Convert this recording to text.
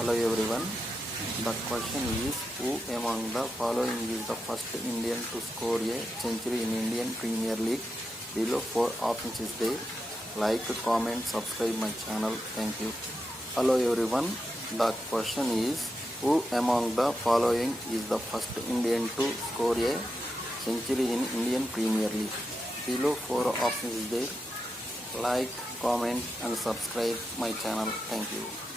Hello everyone. The question is, who among the following is the first Indian to score a century in Indian Premier League? Below 4 options is there. Like, comment, subscribe my channel. Thank you. Hello everyone. The question is, who among the following is the first Indian to score a century in Indian Premier League? Below 4 options is there. Like, comment and subscribe my channel. Thank you.